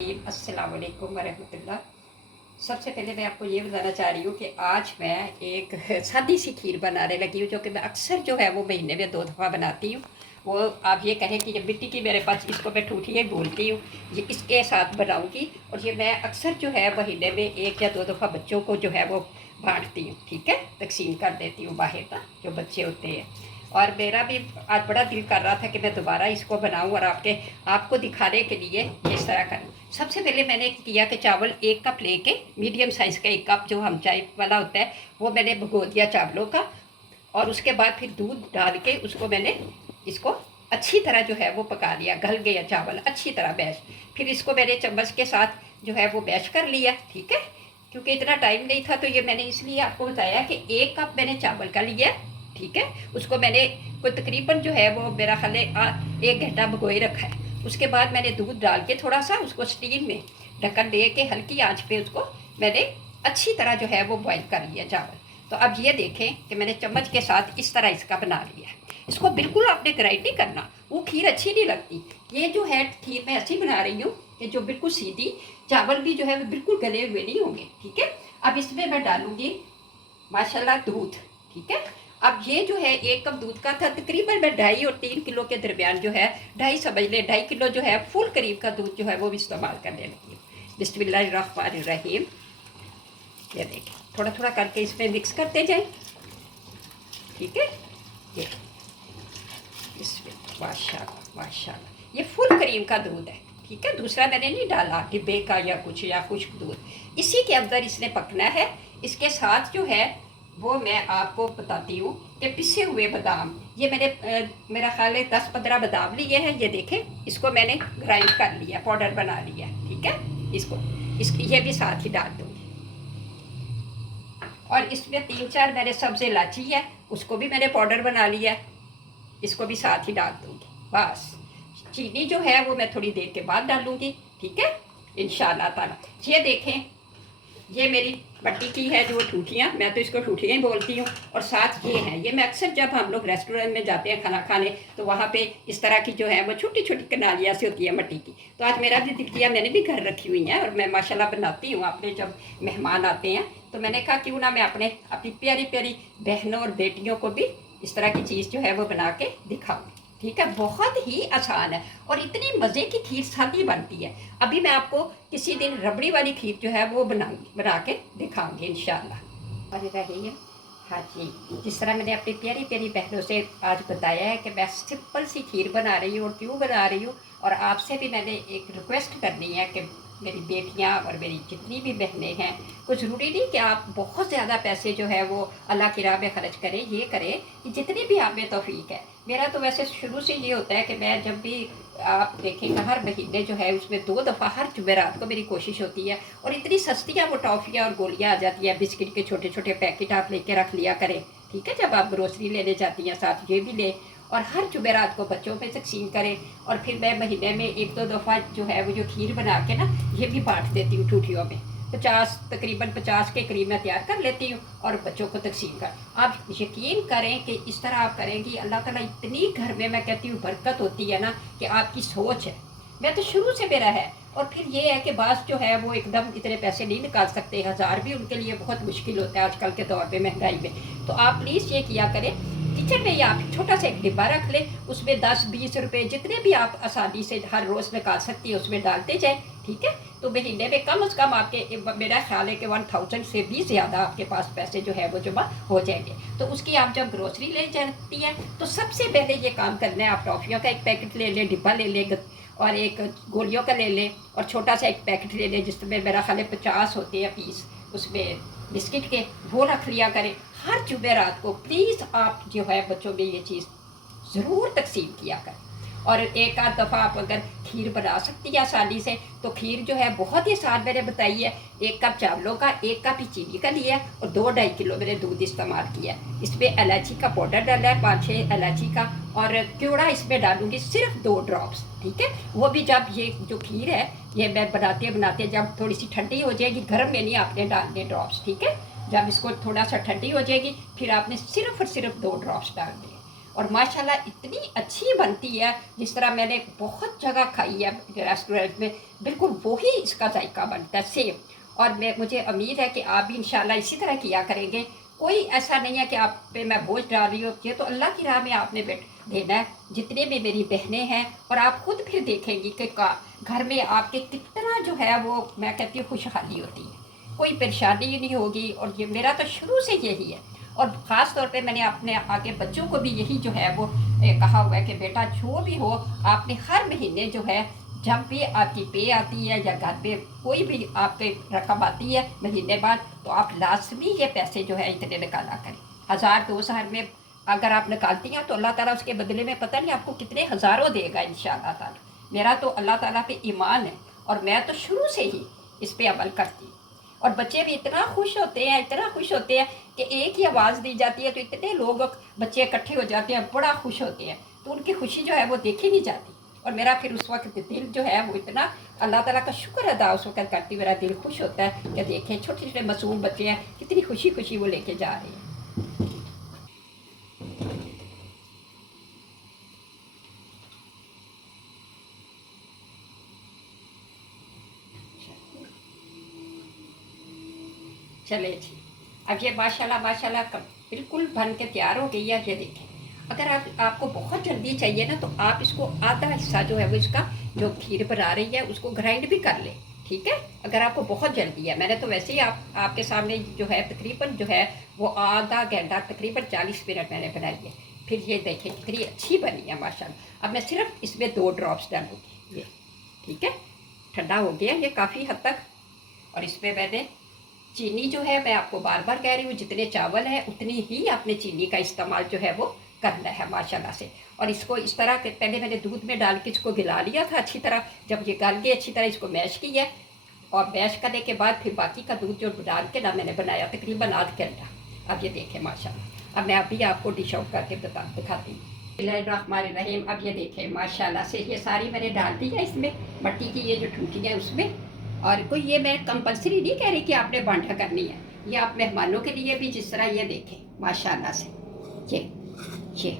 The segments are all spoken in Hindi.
अस्सलाम वालेकुम वरहमतुल्लाह। सबसे पहले मैं आपको ये बताना चाह रही हूँ कि आज मैं एक सादी सी खीर बनाने लगी हूँ, जो कि मैं अक्सर जो है वो महीने में 2 दफ़ा बनाती हूँ। वो आप ये कहें कि ये मिट्टी की मेरे पास, इसको मैं ठूठियाँ बोलती हूँ, ये इसके साथ बनाऊँगी। और ये मैं अक्सर जो है महीने में 1 या 2 दफ़ा बच्चों को जो है वो बाँटती हूँ, ठीक है, तकसीम कर देती हूँ बाहर ना जो बच्चे होते हैं। और मेरा भी आज बड़ा दिल कर रहा था कि मैं दोबारा इसको बनाऊं और आपको दिखाने के लिए इस तरह करूँ। सबसे पहले मैंने किया कि चावल 1 कप लेके, मीडियम साइज़ का 1 कप जो हम चाय वाला होता है वो मैंने भिगो दिया चावलों का। और उसके बाद फिर दूध डाल के उसको मैंने इसको अच्छी तरह जो है वो पका लिया, गल गया चावल अच्छी तरह मैश। फिर इसको मैंने चम्मच के साथ जो है वो मैश कर लिया, ठीक है। क्योंकि इतना टाइम नहीं था तो ये मैंने इसलिए आपको बताया कि 1 कप मैंने चावल का लिया, ठीक है। उसको मैंने कोई तकरीबन जो है वो मेरा ख्याल 1 घंटा भिगोए रखा है। उसके बाद मैंने दूध डाल के थोड़ा सा उसको स्टीम में ढक्कन दे के हल्की आंच पे उसको मैंने अच्छी तरह जो है वो बॉईल कर लिया चावल। तो अब ये देखें कि मैंने चम्मच के साथ इस तरह इसका बना लिया है। इसको बिल्कुल आपने ग्राइंड नहीं करना, वो खीर अच्छी नहीं लगती। ये जो है खीर मैं ऐसी बना रही हूँ कि जो बिल्कुल सीधी, चावल भी जो है वो बिल्कुल गले हुए नहीं होंगे, ठीक है। अब इसमें मैं डालूंगी माशाल्लाह दूध, ठीक है। अब ये जो है 1 कप दूध का था, तकरीबन मैं 2.5 और 3 किलो के दरमियान जो है, 2.5 समझ ले, 2.5 किलो जो है फुल करीब का दूध जो है वो भी इस्तेमाल करने लगी हूँ। बिस्मिल्लाहिर्रहमानिर्रहीम। ये देखिए थोड़ा थोड़ा करके इसमें मिक्स करते जाए, ठीक है। ये इसमें माशाल्लाह माशाल्लाह ये फुल क्रीम का दूध है, ठीक है। दूसरा मैंने नहीं डाला डिब्बे का या कुछ या खुश्क दूध। इसी के अंदर इसने पकना है। इसके साथ जो है वो मैं आपको बताती हूँ कि पिसे हुए बादाम, ये मैंने मेरा ख्याल है 10-15 बादाम लिए हैं। ये देखें, इसको मैंने ग्राइंड कर लिया, पाउडर बना लिया, ठीक है। ये भी साथ ही डाल दूँगी। और इसमें 3-4 मैंने सब्ज़ इलायची है, उसको भी मैंने पाउडर बना लिया, इसको भी साथ ही डाल दूँगी। बस चीनी जो है वो मैं थोड़ी देर के बाद डालूँगी, ठीक है, इंशाअल्लाह ताला। ये देखें, ये मेरी मट्टी की है जो ठूठियाँ, मैं तो इसको ठूठियाँ ही बोलती हूँ। और साथ ये हैं, ये मैं अक्सर जब हम लोग रेस्टोरेंट में जाते हैं खाना खाने तो वहाँ पे इस तरह की जो है वो छोटी छोटी कनालियाँ से होती है मट्टी की। तो आज मेरा भी दिल किया, मैंने भी घर रखी हुई हैं और मैं माशाल्लाह बनाती हूँ। अपने जब मेहमान आते हैं तो मैंने कहा क्यों ना मैं अपनी प्यारी प्यारी बहनों और बेटियों को भी इस तरह की चीज़ जो है वो बना के दिखाऊँ, ठीक है। बहुत ही आसान है और इतनी मज़े की खीर सादी बनती है। अभी मैं आपको किसी दिन रबड़ी वाली खीर जो है वो बना के दिखाऊंगी इंशाल्लाह। अरे रही हाँ जी, जिस तरह मैंने अपनी प्यारी प्यारी बहनों से आज बताया है कि मैं सिंपल सी खीर बना रही हूँ और क्यों बना रही हूँ। और आपसे भी मैंने एक रिक्वेस्ट करनी है कि मेरी बेटियाँ और मेरी जितनी भी बहनें हैं, कुछ ज़रूरी नहीं कि आप बहुत ज़्यादा पैसे जो है वो अल्लाह की राह में ख़र्च करें। ये करें कि जितनी भी आप में तौफीक है। मेरा तो वैसे शुरू से ये होता है कि मैं जब भी, आप देखेंगे हर महीने जो है उसमें 2 दफ़ा हर जुमेरात को मेरी कोशिश होती है। और इतनी सस्तियाँ वो टॉफ़ियाँ और गोलियाँ आ जाती हैं, बिस्किट के छोटे छोटे पैकेट आप लेके रख लिया करें, ठीक है। जब आप ग्रोसरी लेने जाती हैं साथ ये भी लें और हर जुमेरात को बच्चों पे तकसीम करें। और फिर मैं महीने में 1-2 दफ़ा जो है वो जो खीर बना के ना ये भी बांट देती हूँ ठूठियों में। 50, तकरीबन 50 के करीब मैं तैयार कर लेती हूँ और बच्चों को तकसीम कर। आप यकीन करें कि इस तरह आप करेंगी, अल्लाह ताला इतनी घर में, मैं कहती हूँ, बरकत होती है ना कि आपकी सोच है। मैं तो शुरू से मेरा है। और फिर ये है कि बास जो है वो एकदम इतने पैसे नहीं निकाल सकते, 1000 भी उनके लिए बहुत मुश्किल होता है आजकल के दौर में महंगाई में। तो आप प्लीज़ ये किया करें, किचन में या आप छोटा सा एक डिब्बा रख लें, उसमें 10-20 रुपए जितने भी आप आसानी से हर रोज़ निकाल सकती है उसमें डालते जाएँ, ठीक है। तो महीने में कम से कम आपके, मेरा ख्याल है कि 1000 से भी ज़्यादा आपके पास पैसे जो है वो जमा हो जाएंगे। तो उसकी आप जब ग्रोसरी ले जाती हैं तो सबसे पहले ये काम करना है, आप टॉफ़ियों का एक पैकेट ले लें, डिब्बा ले लें, और एक गोलियों का ले लें और छोटा सा एक पैकेट ले लें जिसमें मेरा ख्याल है 50 होते हैं पीस उसमें बिस्किट के, वो रख लिया करें। हर जुमेरात को प्लीज़ आप जो है बच्चों में ये चीज़ ज़रूर तकसीम किया करें। और एक आध दफ़ा आप अगर खीर बना सकती है आसानी से तो खीर जो है बहुत ही आसान मैंने बताई है। 1 कप चावलों का 1 कप ही चीनी का लिया है और 2-2.5 किलो मैंने दूध इस्तेमाल किया है। इसमें इलायची का पाउडर डाला है, 5-6 इलायची का, और क्योड़ा इसमें डालूंगी सिर्फ 2 ड्रॉप्स, ठीक है। वो भी जब ये जो खीर है ये मैं बनाते बनाते जब थोड़ी सी ठंडी हो जाएगी, गर्म में नहीं आपने डालने ड्रॉप्स, ठीक है। जब इसको थोड़ा सा ठंडी हो जाएगी फिर आपने सिर्फ और सिर्फ 2 ड्रॉप्स डाल दिए। और माशाल्लाह इतनी अच्छी बनती है जिस तरह मैंने बहुत जगह खाई है रेस्टोरेंट में, बिल्कुल वही इसका जायका बनता है सेम। और मुझे उम्मीद है कि आप भी इंशाल्लाह इसी तरह किया करेंगे। कोई ऐसा नहीं है कि आप पे मैं बोझ डाल रही हूँ, ये तो अल्लाह की राह में आपने देना है। जितने भी मेरी बहनें हैं, और आप खुद फिर देखेंगी कि घर में आपके कितना जो है वो मैं कहती हूँ खुशहाली होती है, कोई परेशानी नहीं होगी। और ये मेरा तो शुरू से यही है, और ख़ास तौर पे मैंने अपने आगे बच्चों को भी यही जो है वो कहा हुआ है कि बेटा जो भी हो, आपने हर महीने जो है जब भी आपकी पे आती है या घर पे कोई भी आपके रकम आती है महीने बाद, तो आप लाजमी ये पैसे जो है इतने निकाला करें। 1000-2000 में अगर आप निकालती हैं तो अल्लाह ताला उसके बदले में पता नहीं आपको कितने हज़ारों देगा इंशाअल्लाह ताला। मेरा तो अल्लाह ताला पे ईमान है, और मैं तो शुरू से ही इस पर अमल करती हूँ। और बच्चे भी इतना खुश होते हैं, इतना खुश होते हैं कि एक ही आवाज़ दी जाती है तो इतने लोग बच्चे इकट्ठे हो जाते हैं, बड़ा खुश होते हैं। तो उनकी खुशी जो है वो देखी नहीं जाती। और मेरा फिर उस वक्त दिल जो है वो इतना अल्लाह ताला का शुक्र अदा उस वक्त करती, मेरा दिल खुश होता है कि देखें छोटे छोटे मासूम बच्चे हैं, कितनी खुशी खुशी वो लेके जा रहे हैं। चले जी, अब ये माशाल्लाह माशाल्लाह बिल्कुल बन के तैयार हो गई है। ये देखें, अगर आपको बहुत जल्दी चाहिए ना तो आप इसको आधा हिस्सा जो है वो इसका जो खीर बना रही है उसको ग्राइंड भी कर लें, ठीक है। अगर आपको बहुत जल्दी है, मैंने तो वैसे ही आपके सामने जो है तकरीबन जो है वो आधा घंटा तकरीबन 40 मिनट मैंने बनाई है। फिर ये देखें कितनी अच्छी बनी है माशाल्लाह। अब मैं सिर्फ इसमें 2 ड्रॉप्स डालूँगी, ये ठीक है। ठंडा हो गया ये काफ़ी हद तक। और इसमें मैंने चीनी जो है, मैं आपको बार बार कह रही हूँ, जितने चावल है उतनी ही आपने चीनी का इस्तेमाल जो है वो करना है माशाल्लाह से। और इसको इस तरह के पहले मैंने दूध में डाल के इसको गिला लिया था अच्छी तरह। जब ये गल गई अच्छी तरह इसको मैश किया, और मैश करने के बाद फिर बाकी का दूध जो डाल के ना मैंने बनाया तकरीबन आध घंटा। अब ये देखें माशाल्लाह। अब मैं अभी आपको डिश आउट करके दिखाती हूँ। बिस्मिल्लाहिर्रहमानिर्रहीम। अब ये देखें माशाल्लाह से ये सारी मैंने डाल दी है इसमें, मट्टी की ये जो ठूठी है उसमें। और कोई ये मैं कंपलसरी नहीं कह रही कि आपने बांटा करनी है, ये आप मेहमानों के लिए भी, जिस तरह ये देखें माशाल्लाह से ये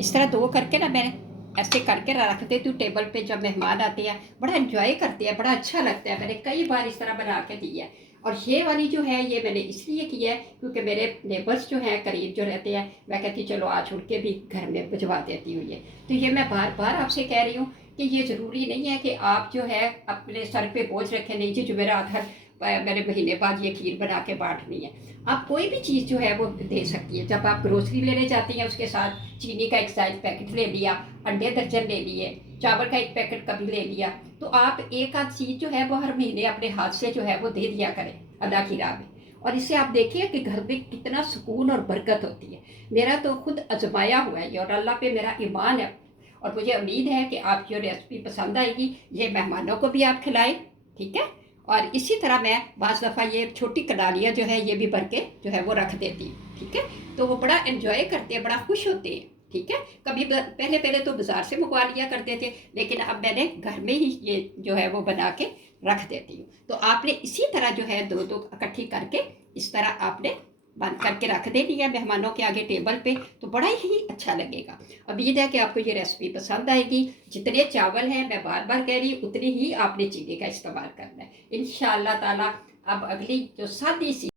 इस तरह 2 करके ना मैंने ऐसे करके रख देती हूँ टेबल पे। जब मेहमान आते हैं बड़ा एंजॉय करते हैं, बड़ा अच्छा लगता है। मैंने कई बार इस तरह बना के दी है। और ये वाली जो है ये मैंने इसलिए की है क्योंकि मेरे नेबर्स जो हैं करीब जो रहते हैं, मैं कहती चलो आज उनके भी घर में भिजवा देती हूँ ये। तो ये मैं बार बार आपसे कह रही हूँ कि ये ज़रूरी नहीं है कि आप जो है अपने सर पे बोझ रखें, नहीं जी जो मेरा आधार मेरे महीने बाद ये खीर बना के बांटनी है। आप कोई भी चीज़ जो है वो दे सकती है। जब आप ग्रोसरी लेने जाती हैं उसके साथ चीनी का एक साइज पैकेट ले लिया, अंडे दर्जन ले लिए, चावल का एक पैकेट कभी ले लिया, तो आप एक आध चीज़ जो है वो हर महीने अपने हाथ से जो है वो दे दिया करें अल्लाह की राह में। और इससे आप देखिए कि घर में कितना सुकून और बरकत होती है। मेरा तो खुद आजमाया हुआ है ये, और अल्लाह पे मेरा ईमान है। और मुझे उम्मीद है कि आपकी रेसिपी पसंद आएगी, ये मेहमानों को भी आप खिलाएं, ठीक है। और इसी तरह मैं बाज़ दफ़ा ये छोटी कडालियाँ जो है ये भी भर के जो है वो रख देती हूँ, ठीक है। तो वो बड़ा एंजॉय करते हैं, बड़ा खुश होते हैं, ठीक है। कभी पहले पहले तो बाज़ार से मंगवा लिया करते थे, लेकिन अब मैंने घर में ही ये जो है वो बना के रख देती हूँ। तो आपने इसी तरह जो है 2-2 इकट्ठी करके इस तरह आपने बंद करके रख देनी है मेहमानों के आगे टेबल पे, तो बड़ा ही अच्छा लगेगा। उम्मीद है कि आपको ये रेसिपी पसंद आएगी। जितने चावल हैं मैं बार बार कह रही हूँ उतनी ही आपने चीनी का इस्तेमाल करना है इंशाअल्लाह ताला। अब अगली जो सादी सी